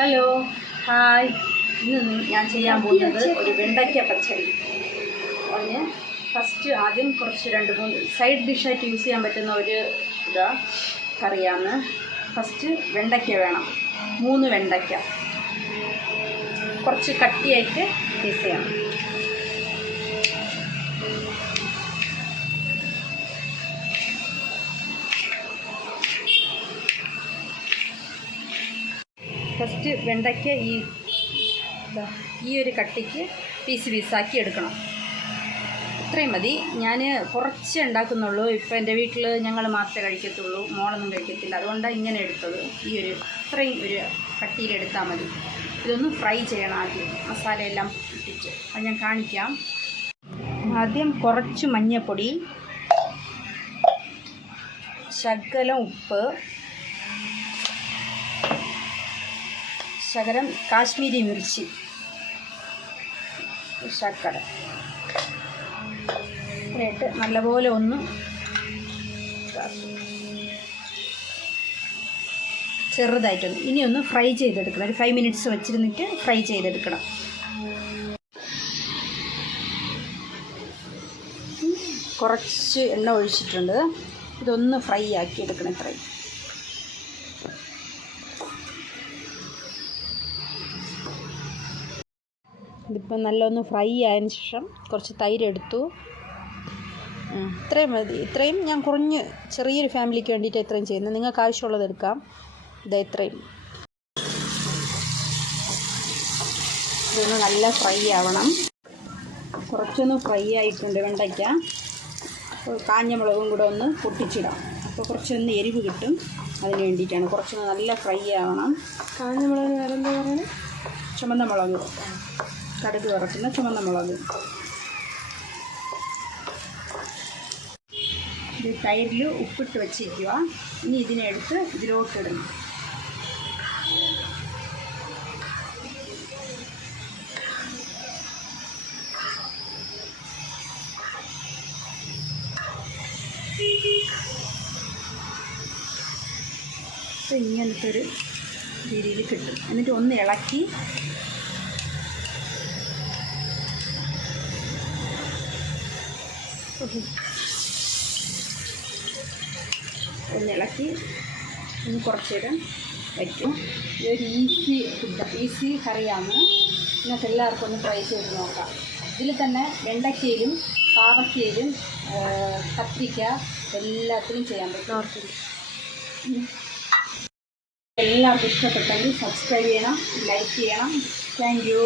Hello hi. ഇന്ന് ഞാൻ ചെയ്യാൻ പോകുന്നത് ഒരു വെണ്ടയ്ക്ക പച്ചടി. അതിന് ഫസ്റ്റ് ആദ്യം കുറച്ച് 2-3 സൈഡ് ഡിഷായിട്ട് യൂസ് ചെയ്യാൻ പറ്റുന്ന ഒരു കറിയാണ്. ഫസ്റ്റ് വെണ്ടയ്ക്ക വേണം. 3 വെണ്ടയ്ക്ക കുറച്ച് കട്ടിയായിട്ട് പീസ് ചെയ്യണം. ഫസ്റ്റ് വെണ്ടയ്ക്ക ഈ ഒരു കട്ടിക്ക് പീസാക്കി എടുക്കണം. ഇത്രയും മതി. ഞാൻ കുറച്ച് ഉണ്ടാക്കുന്നുള്ളൂ. ഇപ്പോൾ എൻ്റെ വീട്ടിൽ ഞങ്ങൾ മാത്രമേ കഴിക്കത്തുള്ളൂ, മോളൊന്നും കഴിക്കത്തില്ല. അതുകൊണ്ടാണ് ഇങ്ങനെ എടുത്തത്. ഇത്രയും ഒരു കട്ടിയിലെടുത്താൽ മതി. ഇതൊന്ന് ഫ്രൈ ചെയ്യണം ആദ്യം, മസാലയെല്ലാം ഇട്ടിട്ട്. അത് ഞാൻ കാണിക്കാം. ആദ്യം കുറച്ച് മഞ്ഞൾപ്പൊടി, ശകലം ഉപ്പ്, ശകലം കാശ്മീരി മിർച്ചി, ശർക്കര ഇട്ട് നല്ലപോലെ ഒന്ന് ചെറുതായിട്ടൊന്ന് ഇനിയൊന്ന് ഫ്രൈ ചെയ്തെടുക്കണം. ഒരു 5 മിനിറ്റ്സ് വെച്ചിരുന്നിട്ട് ഫ്രൈ ചെയ്തെടുക്കണം. കുറച്ച് എണ്ണ ഒഴിച്ചിട്ടുണ്ട്. ഇതൊന്ന് ഫ്രൈ ആക്കി എടുക്കണം. ഇത്രയും ഇതിപ്പോൾ നല്ലൊന്ന് ഫ്രൈ ആയതിന് ശേഷം കുറച്ച് തൈര് എടുത്തു. ഇത്രയും മതി. ഇത്രയും ഞാൻ കുറഞ്ഞ് ചെറിയൊരു ഫാമിലിക്ക് വേണ്ടിയിട്ട് ഇത്രയും ചെയ്യുന്നത്. നിങ്ങൾക്ക് ആവശ്യമുള്ളത് എടുക്കാം. ഇത്രയും ഇതൊന്ന് നല്ല ഫ്രൈ ആവണം. കുറച്ചൊന്ന് ഫ്രൈ ആയിട്ടുണ്ട് വെണ്ടയ്ക്ക. കാഞ്ഞ മുളകും കൂടെ ഒന്ന് പൊട്ടിച്ചിടാം. അപ്പോൾ കുറച്ചൊന്ന് എരിവ് കിട്ടും. അതിന് വേണ്ടിയിട്ടാണ്. കുറച്ചൊന്ന് നല്ല ഫ്രൈ ആവണം. കാഞ്ഞ മുളക് വേറെന്താ പറയുന്നത്? ചുമന്ന മുളക്, കടുക് വറക്കുന്ന ചുമന്ന മുളക്. ഇത് തൈരിൽ ഉപ്പിട്ട് വെച്ചിരിക്കുക. ഇനി ഇതിനെടുത്ത് ഇതിലോട്ടിടണം. ഇങ്ങനത്തെ ഒരു രീതിയിൽ കിട്ടും. എന്നിട്ട് ഒന്ന് ഇളക്കി ഒന്ന് കുറച്ച് നേരം വയ്ക്കും. ഇതൊരു ഈസി കറിയാണ്. നിങ്ങൾക്ക് എല്ലാവർക്കും ഒന്ന് ട്രൈ ചെയ്ത് നോക്കാം. ഇതിൽ തന്നെ വെണ്ടയ്ക്കയിലും പാവയ്ക്കയിലും കത്തിരിക്ക എല്ലാത്തിനും ചെയ്യാൻ പറ്റും. എല്ലാവർക്കും ഇഷ്ടപ്പെട്ടെങ്കിൽ സബ്സ്ക്രൈബ് ചെയ്യണം, ലൈക്ക് ചെയ്യണം. Thank you.